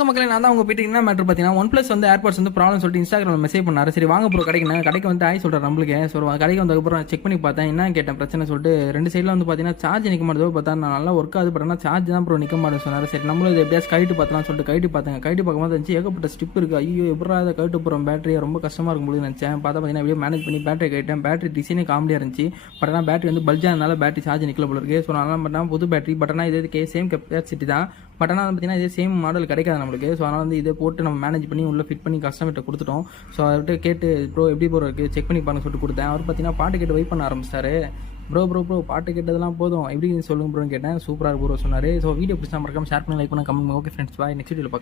மக்களே நான் தான் உங்க போயிட்டு என்ன மேட்டர் பார்த்தீங்கன்னா ஒன் பிளஸ் வந்து ஏர்பாட்ஸ் வந்து ப்ராப்ளம் சொல்லிட்டு இன்ஸ்டாகிராமில் மெசேஜ் பண்ணாரு. சரி வாங்க ப்ரோ கடைக்கு கடைக்கு வந்து ஆய் சொல்கிறேன் நம்மளுக்கு. ஸோ கடைக்கு வந்ததுக்கப்புறம் செக் பண்ணி பார்த்தேன் என்ன கேட்டேன் பிரச்சனை சொல்லிட்டு ரெண்டு சைடில் வந்து பார்த்தீங்கன்னா சார்ஜ் நிற்க மாட்டேதோ பார்த்தா நான் நல்லா ஒர்க் ஆகுது பட் ஆனால் சார்ஜ் தான் ப்ரோ நிற்க மாட்டேன்னு சொன்னார். சரி நம்மளும் இது எப்படியாவது கைட்டு பார்த்தலாம் சொல்லிட்டு கைட்டு பார்த்தேன். கைட்டு பார்க்கும்போது இருந்துச்சு ஏகப்பட்ட ஸ்டிப் இருக்குது. ஐயோ எப்படா அதை கைட்டு போகிறோம் பேட்டரி ரொம்ப கஷ்டமாக இருக்கும் போது நினச்சேன். பார்த்தா பார்த்தீங்கன்னா எப்படியோ மேனேஜ் பண்ணி பேட்டரி கைட்டேன். பேட்டரி டிசைனே காமெடியாக இருந்துச்சு. பட் ஆனால் பேட்டரி வந்து பல்ஜானால பேட்டரி சார்ஜ் நிற்கல போல இருக்கு. ஸோ நான் பண்ணால் புது பேட்டரி பட் ஆனால் இதே சேம் கெப்பாசிட்டி தான். பட் ஆனால் பார்த்தீங்கன்னா இதே சேம் மாடல் கிடைக்காது நம்மளுக்கு. ஸோ அதனால் வந்து இதை போட்டு நம்ம மேனேஜ் பண்ணி உள்ள ஃபிட் பண்ணி கஸ்டமர்கிட்ட கொடுத்துட்டோம். ஸோ அவர்கிட்ட கேட்டு ப்ரோ எப்படி ப்ரோ இருக்குது செக் பண்ணி பாருங்க சொல்லிட்டு கொடுத்தேன். அவர் பார்த்தீங்கன்னா பாட்டு கேட்டு வெயிட் பண்ண ஆரம்பிச்சிட்டாரு. ப்ரோ பாட்டு கேட்டதெல்லாம் போதும் எப்படி சொல்லுங்க ப்ரோன்னு கேட்டேன். சூப்பராக ப்ரோ சொன்னார். ஸோ வீடியோ பிடிச்சா மறக்காம ஷேர் பண்ணி லைக் பண்ண comment. Okay friends bye, next வீடியோவில் பார்க்கலாம்.